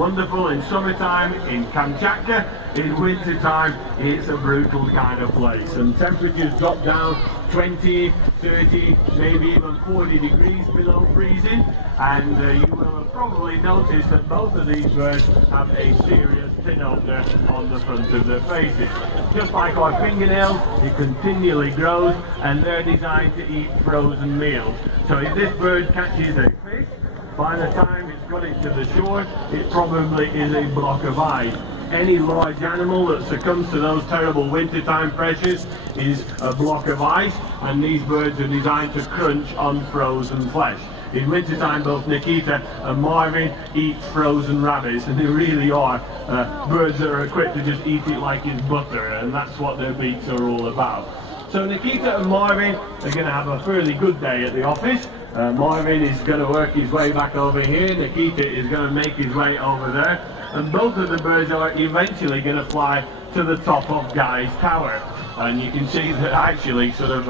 wonderful in summertime in Kamchatka. In winter time, it's a brutal kind of place, and temperatures drop down 20, 30, maybe even 40 degrees below freezing, and you will have probably noticed that both of these birds have a serious thin opener on the front of their faces. Just like our fingernails, it continually grows, and they're designed to eat frozen meals. So if this bird catches a fish, by the time it's got it to the shore, it probably is a block of ice. Any large animal that succumbs to those terrible wintertime pressures is a block of ice, and these birds are designed to crunch on frozen flesh. In wintertime, both Nikita and Marvin eat frozen rabbits, and they really are birds that are equipped to just eat it like it's butter, and that's what their beaks are all about. So Nikita and Marvin are going to have a fairly good day at the office. Marvin is going to work his way back over here, Nikita is going to make his way over there, and both of the birds are eventually going to fly to the top of Guy's Tower. And you can see that actually sort of,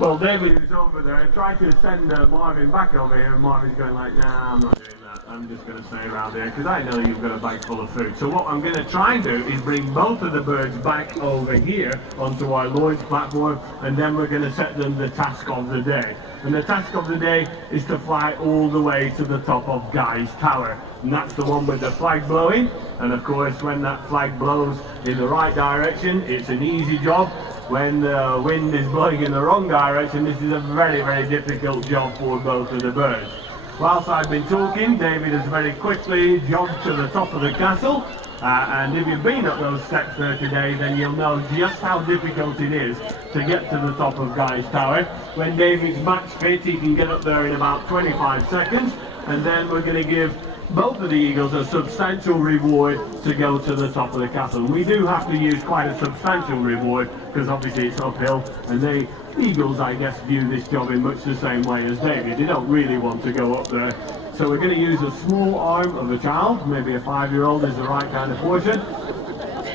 well, David is over there, trying to send Marvin back over here, and Marvin's going like, nah, I'm not doing that, I'm just going to stay around here, because I know you've got a bag full of food. So what I'm going to try and do is bring both of the birds back over here onto our Lloyd's platform, and then we're going to set them the task of the day. And the task of the day is to fly all the way to the top of Guy's Tower. And that's the one with the flag blowing. And of course, when that flag blows in the right direction, it's an easy job. When the wind is blowing in the wrong direction, this is a very, very difficult job for both of the birds. Whilst I've been talking, David has very quickly jogged to the top of the castle. And if you've been up those steps there today, then you'll know just how difficult it is to get to the top of Guy's Tower. When David's match fit, he can get up there in about 25 seconds, and then we're going to give both of the eagles a substantial reward to go to the top of the castle. We do have to use quite a substantial reward, because obviously it's uphill, and the eagles, I guess, view this job in much the same way as David. They don't really want to go up there. So we're going to use a small arm of a child, maybe a 5-year-old is the right kind of portion.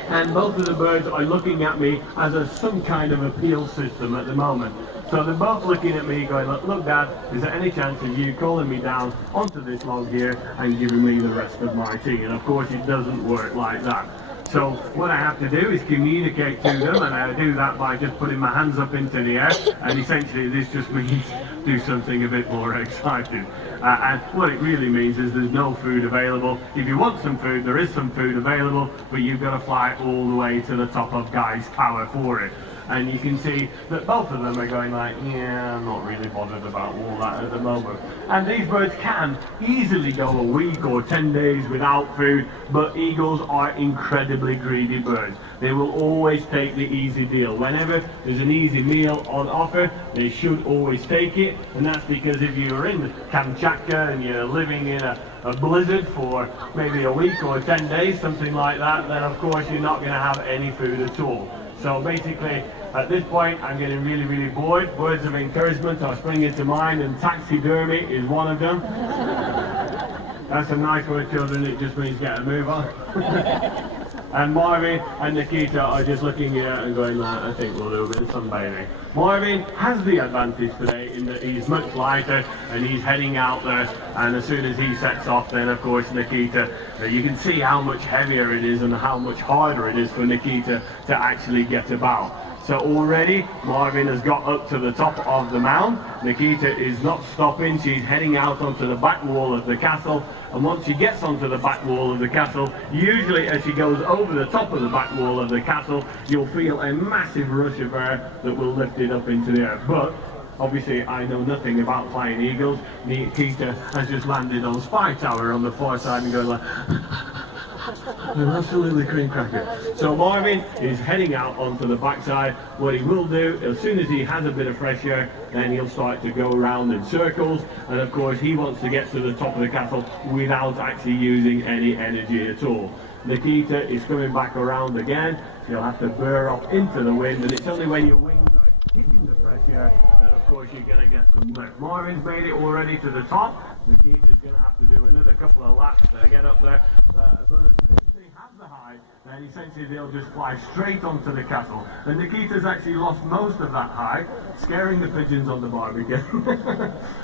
And both of the birds are looking at me as some kind of appeal system at the moment. So they're both looking at me going, look Dad, is there any chance of you calling me down onto this log here and giving me the rest of my tea? And of course it doesn't work like that. So what I have to do is communicate to them, and I do that by just putting my hands up into the air, and essentially this just means do something a bit more exciting. And what it really means is there's no food available. If you want some food, there is some food available, but you've got to fly all the way to the top of Guy's Tower for it. And you can see that both of them are going like, yeah, I'm not really bothered about all that at the moment. And these birds can easily go a week or 10 days without food, but eagles are incredibly greedy birds. They will always take the easy deal. Whenever there's an easy meal on offer, they should always take it. And that's because if you're in Kamchatka and you're living in a blizzard for maybe a week or 10 days, something like that, then of course you're not going to have any food at all. So basically, at this point, I'm getting really, really bored. Words of encouragement are springing to mind, and taxidermy is one of them. That's a nice word, children. It just means get a move on. And Marvin and Nikita are just looking here and going, I think we'll do a bit of sunbathing. Marvin has the advantage today in that he's much lighter and he's heading out there, and as soon as he sets off, then of course Nikita, you can see how much heavier it is and how much harder it is for Nikita to actually get about. So already Marvin has got up to the top of the mound. Nikita is not stopping. She's heading out onto the back wall of the castle, and once she gets onto the back wall of the castle, usually as she goes over the top of the back wall of the castle, you'll feel a massive rush of air that will lift it up into the air. But obviously I know nothing about flying eagles. Nikita has just landed on Spy Tower on the far side and going like absolutely cream cracker. So Marvin is heading out onto the backside. What he will do, as soon as he has a bit of fresh air, then he'll start to go around in circles, and of course he wants to get to the top of the castle without actually using any energy at all. Nikita is coming back around again. She'll have to burr off into the wind, and it's only when your wings are hitting the fresh air that of course you're going to get some lift. Marvin's made it already to the top. Nikita's going to have to do another couple of laps to get up there, but as soon as they have the high, then essentially they'll just fly straight onto the castle. And Nikita's actually lost most of that high, scaring the pigeons on the barbecue.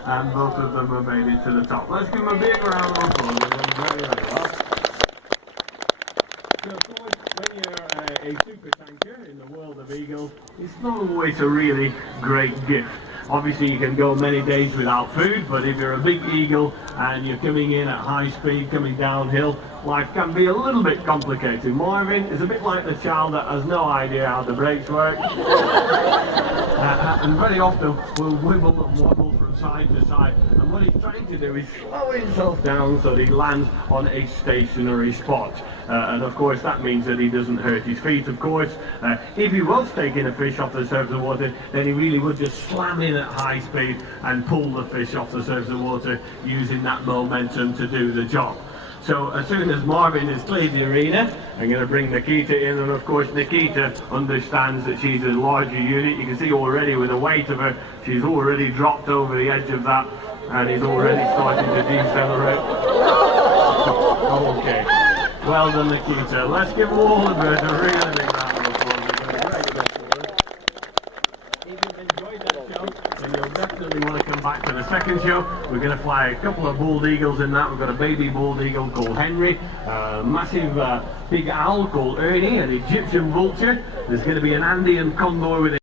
And both of them have made it to the top. Let's give them a big round of applause. Very, very well. it's not always a really great gift. Obviously you can go many days without food, but if you're a big eagle and you're coming in at high speed, coming downhill, life can be a little bit complicated. Marvin is a bit like the child that has no idea how the brakes work. And very often will wibble and wobble from side to side, and what he's trying to do is slow himself down so that he lands on a stationary spot. And of course that means that he doesn't hurt his feet, of course. If he was taking a fish off the surface of the water, then he really would just slam in at high speed and pull the fish off the surface of the water using that momentum to do the job. So as soon as Marvin has cleared the arena, I'm going to bring Nikita in, and of course Nikita understands that she's a larger unit. You can see already with the weight of her, she's already dropped over the edge of that and is already starting to decelerate. Okay, well done Nikita. Let's give all the birds a really big round of applause. If you've enjoyed that show, then you'll definitely want to come back to the second show. We're going to fly a couple of bald eagles in that. We've got a baby bald eagle called Henry, a massive big owl called Ernie, an Egyptian vulture. There's going to be an Andean condor with